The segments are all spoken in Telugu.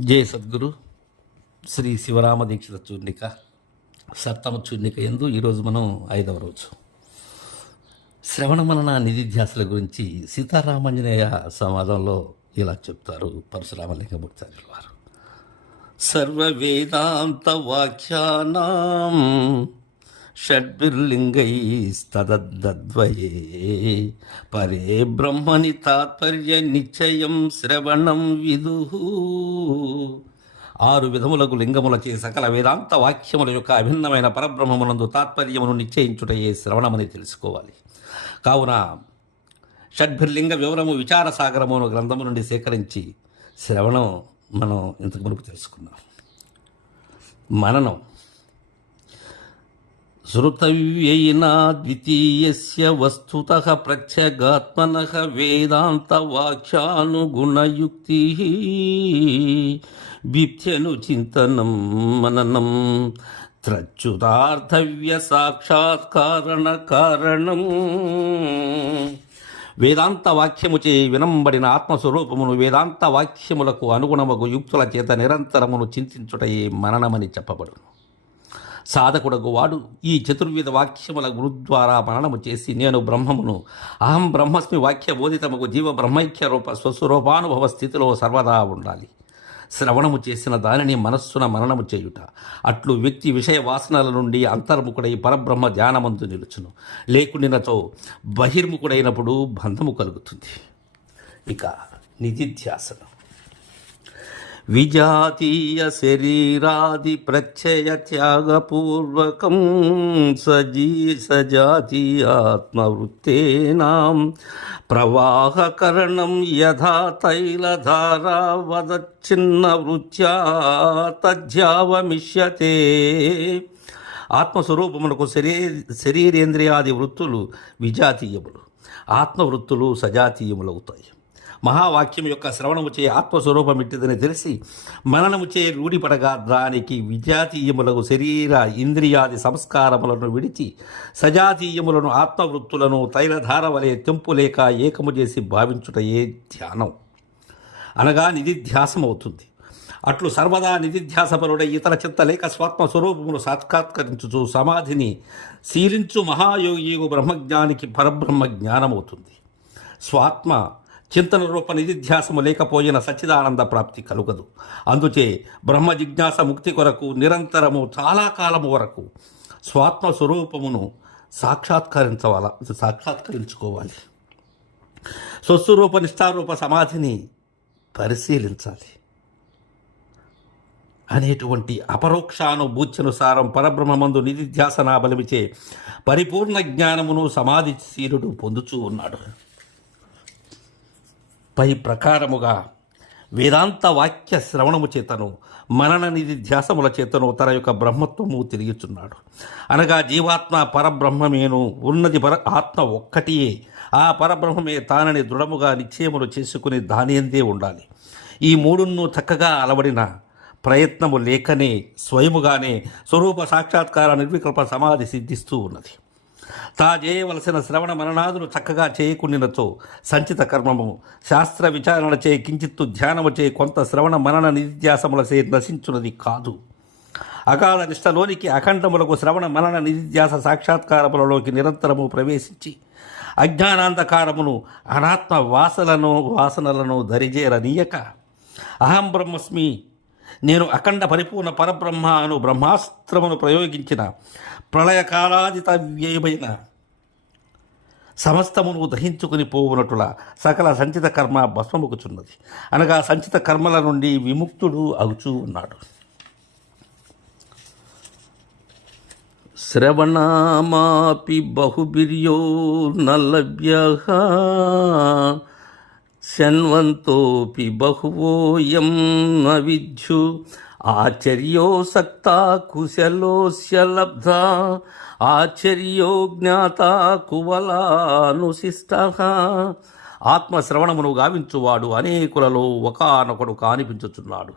జయ సద్గురు. శ్రీ శివరామ దీక్షిత చూర్ణిక సప్తమ చూర్ణిక ఎందు ఈరోజు మనం ఐదవ రోజు. శ్రవణ మనన నిధిధ్యాసల గురించి సీతారామాంజనేయ సమాజంలో ఇలా చెప్తారు పరశురామలింగమూర్తి వారు. సర్వ వేదాంత వాక్యానాం షడ్భిర్లింగైస్తద్వయే పరే బ్రహ్మని తాత్పర్య నిశ్చయం శ్రవణం విదు. ఆరు విధములకు లింగములచే సకల వేదాంత వాక్యముల యొక్క అభిన్నమైన పరబ్రహ్మమునందు తాత్పర్యమును నిశ్చయించుటయే శ్రవణమని తెలుసుకోవాలి. కావున షడ్భిర్లింగ వివరము విచార సాగరమును గ్రంథము నుండి సేకరించి శ్రవణం మనం ఇంతకు మునుపు తెలుసుకున్నాం. మననం శృతవ్యయినా ద్వితీయస్య వస్తుతః ప్రత్యగాత్మనః వేదాంతవాక్యానుగుణయుక్తి బిభ్యను చింతనం మననం త్రచ్యుతార్థవ్య సాక్షాత్కారణ కారణం వేదాంత వాక్యముచే వినంబడిన ఆత్మస్వరూపమును వేదాంత వాక్యములకు అనుగుణముకు యుక్తుల చేత నిరంతరమును చింతించుటయే మననమని చెప్పబడును. సాధకుడకు వాడు ఈ చతుర్విధ వాక్యముల గురుద్వారా మననము చేసి నేను బ్రహ్మమును. అహం బ్రహ్మస్మి వాక్య బోధితముకు జీవ బ్రహ్మైక్య రూప స్వస్వరూపానుభవ స్థితిలో సర్వదా ఉండాలి. శ్రవణము చేసిన దానిని మనస్సున మననము చేయుట. అట్లు వ్యక్తి విషయ వాసనల నుండి అంతర్ముఖుడై పరబ్రహ్మ ధ్యానమందు నిలుచును. లేకుండినతో బహిర్ముఖుడైనప్పుడు బంధము కలుగుతుంది. ఇక నిధిధ్యాసనం. విజాతీయ శరీరాది ప్రత్యయ త్యాగపూర్వకం సజీ సజాతీయాత్మవృత్తేనాం ప్రవాహకరణం యథా తైలధారా వదచ్చిన్న వృత్యా తజ్జావమిష్యతే. ఆత్మస్వరూపమునకు శరీ శరీరేంద్రియాది వృత్తులు విజాతీయములు. ఆత్మవృత్తులు సజాతీయములవుతాయి. మహావాక్యం యొక్క శ్రవణము చే ఆత్మస్వరూపమిట్టిదని తెలిసి మననము చే రూఢిపడగా దానికి విజాతీయములకు శరీర ఇంద్రియాది సంస్కారములను విడిచి సజాతీయములను ఆత్మవృత్తులను తైలధార వలె తెంపులేక ఏకము చేసి భావించుటయే ధ్యానం. అనగా నిధిధ్యాసం అవుతుంది అట్లు సర్వదా నిధిధ్యాసపరుడై ఇతర చింత లేక స్వాత్మ స్వరూపమును సాక్షాత్కరించుచు సమాధిని శీలించు మహాయోగి బ్రహ్మజ్ఞానికి పరబ్రహ్మ జ్ఞానమవుతుంది స్వాత్మ చింతన రూప నిధిధ్యాసము లేకపోయిన సచ్చిదానంద ప్రాప్తి కలుగదు. అందుచే బ్రహ్మ జిజ్ఞాస ముక్తి కొరకు నిరంతరము చాలా కాలము వరకు స్వాత్మ స్వరూపమును సాక్షాత్కరించవాల సాక్షాత్కరించుకోవాలి. స్వస్వరూప నిష్ఠారూప సమాధిని పరిశీలించాలి. అనేటువంటి అపరోక్షానుభూత్యనుసారం పరబ్రహ్మమందు నిధిధ్యాసనాబలమిచే పరిపూర్ణ జ్ఞానమును సమాధిశీలుడు పొందుచూ ఉన్నాడు. పై ప్రకారముగా వేదాంత వాక్య శ్రవణము చేతను మనన నిధి ధ్యాసముల చేతను తన యొక్క బ్రహ్మత్వము తిరిగిచున్నాడు అనగా జీవాత్మ పరబ్రహ్మమేను ఉన్నది పర ఆత్మ ఒక్కటియే ఆ పరబ్రహ్మమే తానని దృఢముగా నిశ్చయములు చేసుకుని దానియందే ఉండాలి. ఈ మూడును చక్కగా అలవడిన ప్రయత్నము లేకనే స్వయముగానే స్వరూప సాక్షాత్కార నిర్వికల్ప సమాధి సిద్ధిస్తూ ఉన్నది. తా చేయవలసిన శ్రవణ మననాదులు చక్కగా చేయకుండినచో సంచిత కర్మము. శాస్త్ర విచారణ చే కించిత్తు ధ్యానము చే కొంత శ్రవణ మనన నిధ్యాసములసే నశించున్నది కాదు. అకాల నిష్టలోనికి అఖండములకు శ్రవణ మనన నిధ్యాస సాక్షాత్కారములలోకి నిరంతరము ప్రవేశించి అజ్ఞానాంధకారమును అనాత్మ వాసలను వాసనలను దరిజేరనీయక. అహం బ్రహ్మస్మి నేను అఖండ పరిపూర్ణ పరబ్రహ్మ అను బ్రహ్మాస్త్రమును ప్రయోగించిన ప్రళయకాలాదిత వ్యయమైన సమస్తమును దహించుకుని పోవునటుల సకల సంచిత కర్మ భస్మముకుచున్నది అనగా సంచిత కర్మల నుండి విముక్తుడు అగుచూ ఉన్నాడు. శ్రవణమాపి బహుబిర్యో నల్లభ్య శన్వంతోపి బహువోయం న విద్యు ఆచర్యో కుశలోస్య లబ్ధ ఆచర్యో జ్ఞాత కువలానుశిష్ట. ఆత్మశ్రవణమును గావించువాడు అనేకులలో ఒకనొకడు కానిపించుచున్నాడు.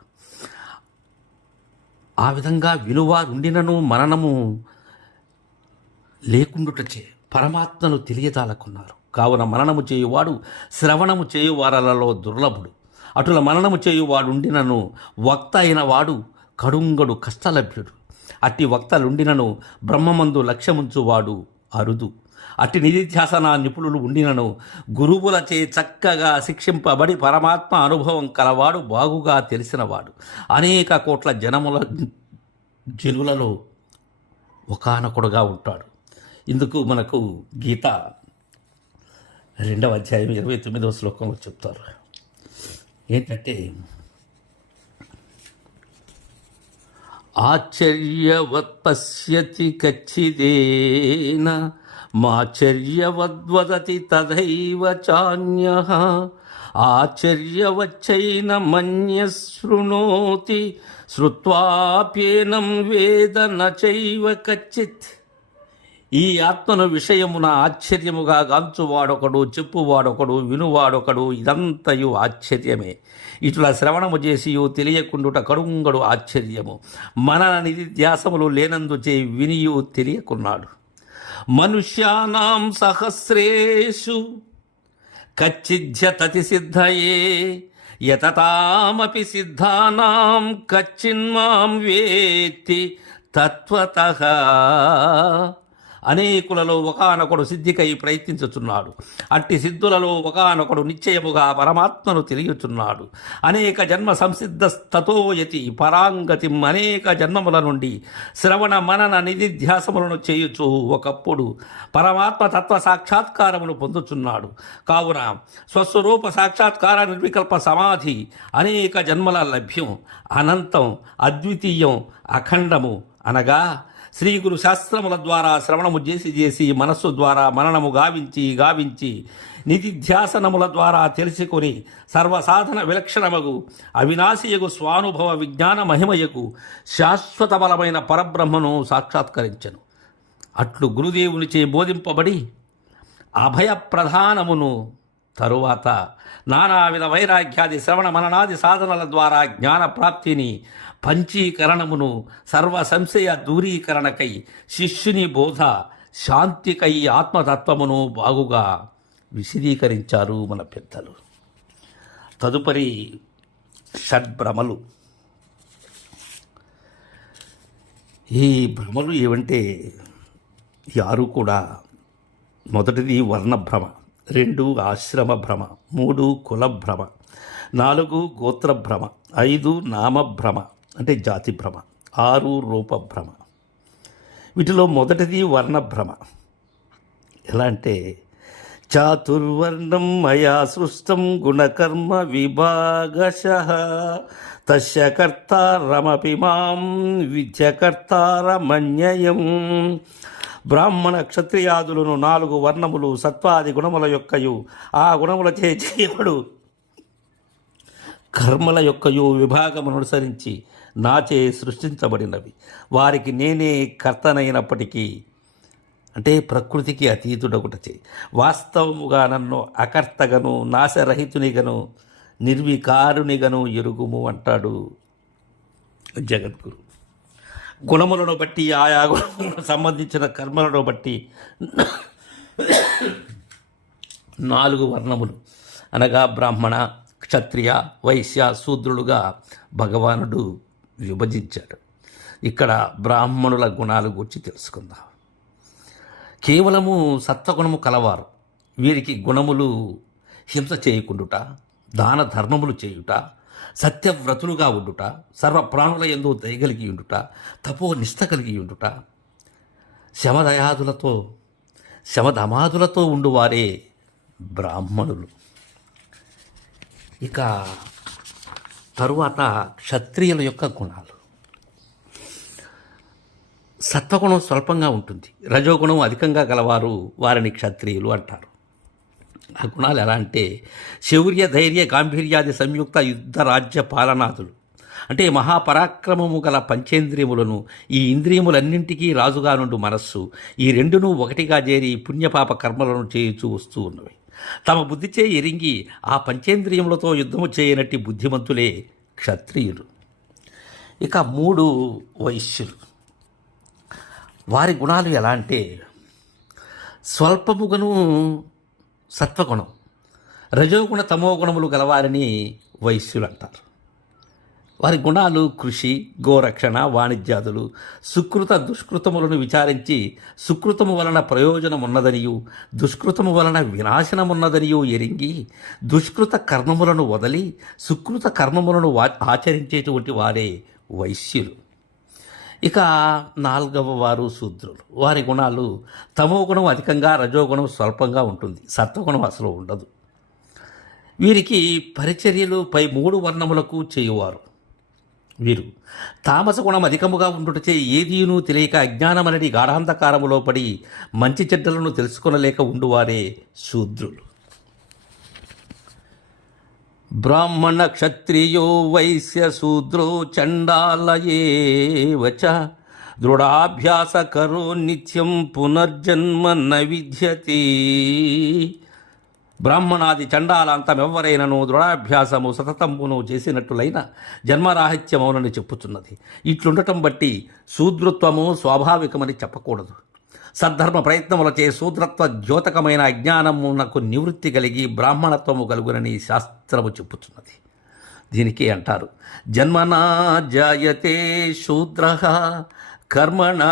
ఆ విధంగా విలువారుండినను మననము లేకుండుటచే పరమాత్మను తెలియజాలకున్నారు. కావున మననము చేయువాడు శ్రవణము చేయువారలలో దుర్లభుడు. అటుల మననము చేయువాడుండినను వక్త అయిన వాడు కడుంగడు కష్టలభ్యుడు. అట్టి వక్తలుండినను బ్రహ్మమందు లక్ష్యముంచువాడు అరుదు. అట్టి నిధిధ్యాసన నిపుణులు ఉండినను గురువులచే చక్కగా శిక్షింపబడి పరమాత్మ అనుభవం కలవాడు బాగుగా తెలిసినవాడు. అనేక కోట్ల జనముల జనులలో ఒకనొకడుగా ఉంటాడు. ఇందుకు మనకు గీత రెండవ అధ్యాయం ఇరవై తొమ్మిదవ శ్లోకంలో చెప్తారు. ఏంటంటే ఆశ్చర్యవత్పశ్యతి కచ్చిదేన మాచర్యవద్వదతి తథైవ చాన్య ఆచర్యవచ్చైన మన్యశృణోతి శ్రుత్వాప్యేనం వేద నచైవ కచ్చిత్. ఈ ఆత్మను విషయమున ఆశ్చర్యముగా గాంచువాడొకడు చెప్పువాడొకడు వినువాడొకడు ఇదంతయు ఆశ్చర్యమే. ఇట్లా శ్రవణము చేసి తెలియకుండుట కడుంగడు ఆశ్చర్యము. మన నిధిధ్యాసములు లేనందుచే వినియు తెలియకున్నాడు. మనుష్యానాం సహస్రేషు కచ్చిధ్యతతి సిద్ధయే యతతామపి సిద్ధానాం కచ్చిన్మాం వేత్తి తత్వత. అనేకులలో ఒకనొకడు సిద్ధికై ప్రయత్నించుచున్నాడు. అట్టి సిద్ధులలో ఒకనొకడు నిశ్చయముగా పరమాత్మను తెలియచున్నాడు. అనేక జన్మ సంసిద్ధ స్తతోయతి పరాంగతిం అనేక జన్మముల నుండి శ్రవణ మనన నిధిధ్యాసములను చేయుచు ఒకప్పుడు పరమాత్మ తత్వ సాక్షాత్కారమును పొందుచున్నాడు. కావున స్వస్వరూప సాక్షాత్కార నిర్వికల్ప సమాధి అనేక జన్మల లభ్యం అనంతం అద్వితీయం అఖండము అనగా శ్రీ గురు శాస్త్రముల ద్వారా శ్రవణము చేసి చేసి మనస్సు ద్వారా మననము గావించి గావించి నిధిధ్యాసనముల ద్వారా తెలుసుకొని సర్వసాధన విలక్షణమగు అవినాశియగు స్వానుభవ విజ్ఞాన మహిమయకు శాశ్వత బలమైన పరబ్రహ్మను సాక్షాత్కరించను. అట్లు గురుదేవునిచే బోధింపబడి అభయ ప్రధానమును తరువాత నానావిధ వైరాగ్యాది శ్రవణ మననాది సాధనల ద్వారా జ్ఞాన ప్రాప్తిని పంచీకరణమును సర్వ సంశయ దూరీకరణకై శిష్యుని బోధ శాంతికై ఆత్మతత్వమును బాగుగా విశదీకరించారు మన పెద్దలు. తదుపరి షడ్భ్రమలు. ఈ భ్రమలు ఏవంటే యారు కూడా మొదటిది వర్ణభ్రమ రెండు ఆశ్రమ భ్రమ మూడు కుల భ్రమ నాలుగు గోత్ర భ్రమ ఐదు నామభ్రమ అంటే జాతి భ్రమ ఆరు రూప భ్రమ. వీటిలో మొదటిది వర్ణభ్రమ ఎలా అంటే చాతుర్వర్ణం మయా సృష్టం గుణకర్మ విభాగశ తస్య కర్తారమపి మాం విద్యకర్తారమన్యయం బ్రాహ్మణ క్షత్రియాదులను నాలుగు వర్ణములు సత్వాది గుణముల యొక్కయు ఆ గుణములచే చేయబడు కర్మల యొక్కయు విభాగమును అనుసరించి నాచే సృష్టించబడినవి. వారికి నేనే కర్తనైనప్పటికీ అంటే ప్రకృతికి అతీతుడొకటచే వాస్తవముగా నన్ను అకర్తగను నాశరహితునిగను నిర్వికారునిగను ఎరుగుము అంటాడు జగద్గురు. గుణములను బట్టి ఆయా గుణములకు సంబంధించిన కర్మలను బట్టి నాలుగు వర్ణములు. అనగా బ్రాహ్మణ క్షత్రియ వైశ్య శూద్రులుగా భగవానుడు విభజించాడు ఇక్కడ బ్రాహ్మణుల గుణాలు గురించి తెలుసుకుందాం. కేవలము సత్వగుణము కలవారు. వీరికి గుణములు హింస చేయకుండుట దాన ధర్మములు చేయుట సత్యవ్రతులుగా ఉండుట సర్వ ప్రాణుల ఎందు దయగలిగి ఉండుట తపో నిష్ట కలిగి ఉండుట శమదయాదులతో శమధమాదులతో ఉండువారే బ్రాహ్మణులు. ఇక తరువాత క్షత్రియుల యొక్క గుణాలు. సత్వగుణం స్వల్పంగా ఉంటుంది. రజోగుణం అధికంగా గలవారు వారిని క్షత్రియులు అంటారు. ఆ గుణాలు ఎలా అంటే శౌర్య ధైర్య గాంభీర్యాది సంయుక్త యుద్ధ రాజ్య పాలనాదులు. అంటే మహాపరాక్రమము గల పంచేంద్రియములను ఈ ఇంద్రియములన్నింటికీ రాజుగా నుండి మనస్సు. ఈ రెండును ఒకటిగా చేరి పుణ్యపాప కర్మలను చేయుచూ వస్తూ ఉన్నవి. తమ బుద్ధిచే ఎరింగి ఆ పంచేంద్రియములతో యుద్ధము చేయనట్టి బుద్ధిమంతులే క్షత్రియులు. ఇక మూడు వైశ్యులు. వారి గుణాలు ఎలా అంటే స్వల్పముగను సత్వగుణం రజోగుణ తమోగుణములు గలవారని వైశ్యులు అంటారు వారి గుణాలు కృషి గోరక్షణ వాణిజ్యాదులు. సుకృత దుష్కృతములను విచారించి సుకృతము వలన ప్రయోజనమున్నదనియు దుష్కృతము వలన వినాశనమున్నదనియు ఎరింగి దుష్కృత కర్మములను వదలి సుకృత కర్మములను వా- ఆచరించేటువంటి వారే వైశ్యులు. ఇక నాలుగవ వారు శూద్రులు. వారి గుణాలు తమో గుణం అధికంగా రజోగుణం స్వల్పంగా ఉంటుంది. సత్వగుణం అసలు ఉండదు. వీరికి పరిచర్యలు పై మూడు వర్ణములకు చేయువారు. వీరు. తామస గుణం అధికముగా ఉండుటచే ఏదీనూ తెలియక అజ్ఞానమనడి గాఢాంధకారములో పడి మంచి చెడ్డలను తెలుసుకొనలేక ఉండువారే శూద్రులు. బ్రాహ్మణ క్షత్రియో వైశ్య శూద్రో చండాలయేవచ దృఢాభ్యాస కరో నిత్యం పునర్జన్మ న విద్యతే బ్రాహ్మణాది చండాలాంతమెవ్వరైనను దృఢాభ్యాసము సతతంబును చేసినట్టులైన జన్మరాహిత్యమౌనని చెప్పుచున్నది. ఇట్లుండటం బట్టి శూద్రత్వము స్వాభావికమని చెప్పకూడదు. సద్ధర్మ ప్రయత్నములచే శూద్రత్వ ద్యోతకమైన అజ్ఞానమునకు నివృత్తి కలిగి బ్రాహ్మణత్వము కలుగునని శాస్త్రము చెప్పుచున్నది. దీనికి అంటారు జన్మనా జాయతే శూద్ర కర్మణా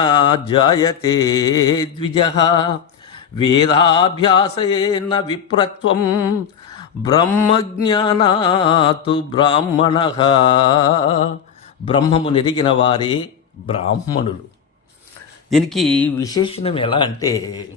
జాయతే ద్విజ. వేదాభ్యాసేన విప్రత్వం బ్రహ్మజ్ఞానాతు బ్రాహ్మణ. బ్రహ్మము నెరిగిన వారే బ్రాహ్మణులు. దీనికి విశేషణం ఎలా అంటే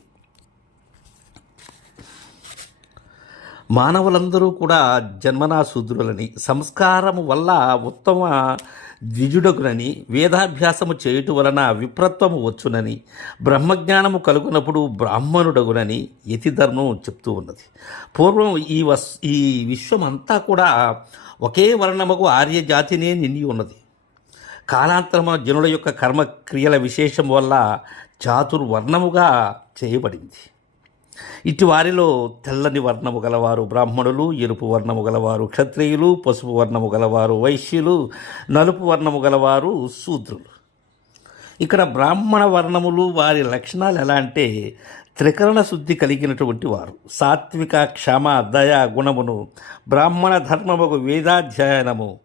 మానవులందరూ కూడా జన్మనా శూద్రులని సంస్కారము వల్ల ఉత్తమ ద్విజుడగునని వేదాభ్యాసము చేయుట వలన విప్రత్వము వచ్చునని బ్రహ్మజ్ఞానము కలుగునప్పుడు బ్రాహ్మణుడగునని యతిధర్మం చెప్తూ ఉన్నది. పూర్వం ఈ వస్ ఈ విశ్వమంతా కూడా ఒకే వర్ణముకు ఆర్య జాతినే నిండి ఉన్నది. కాలాంతరమ జనుల యొక్క కర్మక్రియల విశేషం వల్ల చాతుర్వర్ణముగా చేయబడింది. ఇటు వారిలో తెల్లని వర్ణము గలవారు బ్రాహ్మణులు ఎరుపు వర్ణము గలవారు క్షత్రియులు పసుపు వర్ణము గలవారు వైశ్యులు నలుపు వర్ణము గలవారు శూద్రులు. ఇక్కడ బ్రాహ్మణ వర్ణములు వారి లక్షణాలు ఎలా అంటే త్రికరణ శుద్ధి కలిగినటువంటి వారు. సాత్విక క్షమ దయ గుణమును బ్రాహ్మణ ధర్మముకు వేదాధ్యయనము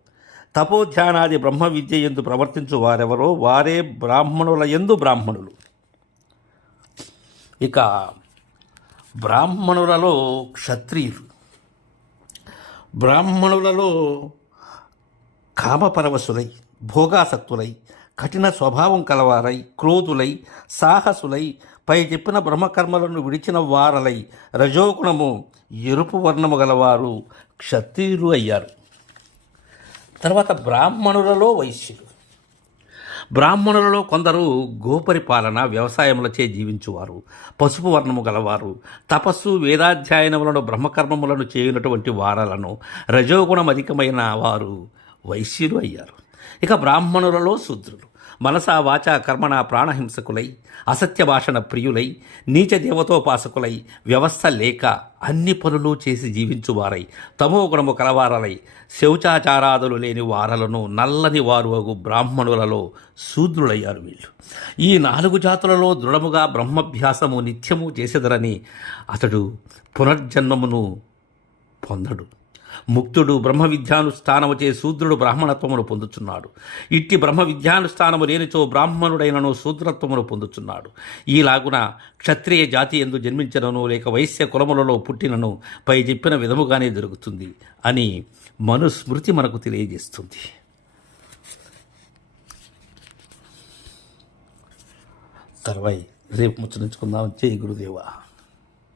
తపోధ్యానాది బ్రహ్మ విద్య ఎందు ప్రవర్తించు వారెవరో వారే బ్రాహ్మణుల ఎందు బ్రాహ్మణులు. ఇక బ్రాహ్మణులలో క్షత్రియులు. బ్రాహ్మణులలో కామపరవశులై భోగాసక్తులై కఠిన స్వభావం కలవారై క్రోధులై సాహసులై పై చెప్పిన బ్రహ్మకర్మలను విడిచిన వారలై రజోగుణము ఎరుపు వర్ణము గలవారు క్షత్రియులు అయ్యారు. తర్వాత బ్రాహ్మణులలో వైశ్యులు. బ్రాహ్మణులలో కొందరు గోపరిపాలన వ్యవసాయములచే జీవించువారు పసుపు వర్ణము గలవారు. తపస్సు వేదాధ్యయనములను బ్రహ్మకర్మములను చేయునటువంటి వారలను రజోగుణం అధికమైన వారు. వైశ్యులు అయ్యారు. ఇక బ్రాహ్మణులలో శూద్రులు. మనసా వాచా కర్మణ ప్రాణహింసకులై అసత్య భాషణ ప్రియులై నీచ దేవతోపాసకులై వ్యవస్థ లేక అన్ని పనులు చేసి జీవించువారై తమో గుణము కలవారలై శౌచాచారాదులు లేని వారలను నల్లని వారు అగు బ్రాహ్మణులలో శూద్రులయ్యారు వీళ్ళు. ఈ నాలుగు జాతులలో దృఢముగా బ్రహ్మభ్యాసము నిత్యము చేసెదరని అతడు పునర్జన్మమును పొందడు. ముక్తుడు బ్రహ్మ విద్యానుష్ఠానము చే శూద్రుడు బ్రాహ్మణత్వమును పొందుచున్నాడు. ఇట్టి బ్రహ్మ విద్యానుష్ఠానము లేనిచో బ్రాహ్మణుడైనను శూద్రత్వమును పొందుచున్నాడు. ఈలాగున క్షత్రియ జాతి ఎందు జన్మించినను లేక వైశ్య కులములలో పుట్టినను పై చెప్పిన విధముగానే జరుగుతుంది అని మనుస్మృతి మనకు తెలియజేస్తుంది. తర్వాయి రేపు ముచ్చరించుకుందాం జై గురుదేవా.